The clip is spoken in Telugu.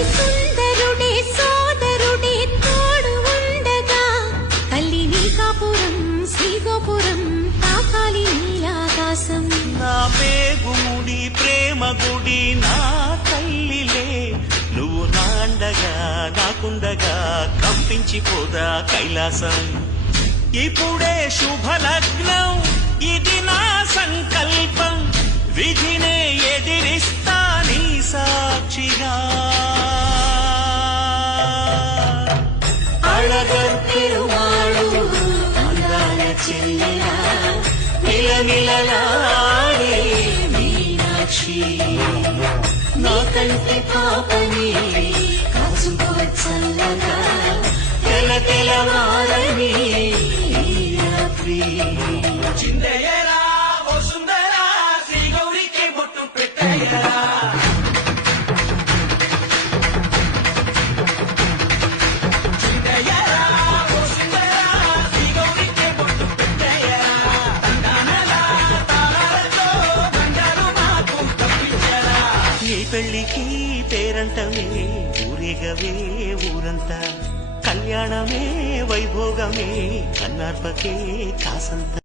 అతి సుందరుడే సోదరుడే తోడు ఉండగా తల్లి నీ కాపురం శ్రీగోపురం తాకాలి నీ ఆకాశం. నా పేగుముడి ప్రేమ గుడి నా తల్లిలే నువ్వు నాండగా నాకుండగా కంపించిపోదా కైలాసం. ఇప్పుడే శుభలగ్నం ఇది నా సంకల్పం విధినే ఎదిరిస్తా నీ సాక్షిగా. అళగర్ పెరుమాళు అందాల చెల్లెలా నిలనిలలాడే మీనాక్షి నా కంటి పాపని కాచుకోవచ్చల్లగా తెల తెలవారని రాత్రి. చిందయ్యరా ఓ సుందరా శ్రీ గౌరికి బొట్టు పెట్టయ్యరా. చిందయ్యరా ఓ సుందరా శ్రీ గౌరికి బొట్టు పెట్టయ్యరా. తండానలా తాళాలతో బంగారు మాకు తప్పించరా. ఈ పెళ్లికి పేరంటమే ఊరేగవే ఊరంతా కళ్యాణమే వైభోగమే కన్నార్పకే కాసంత.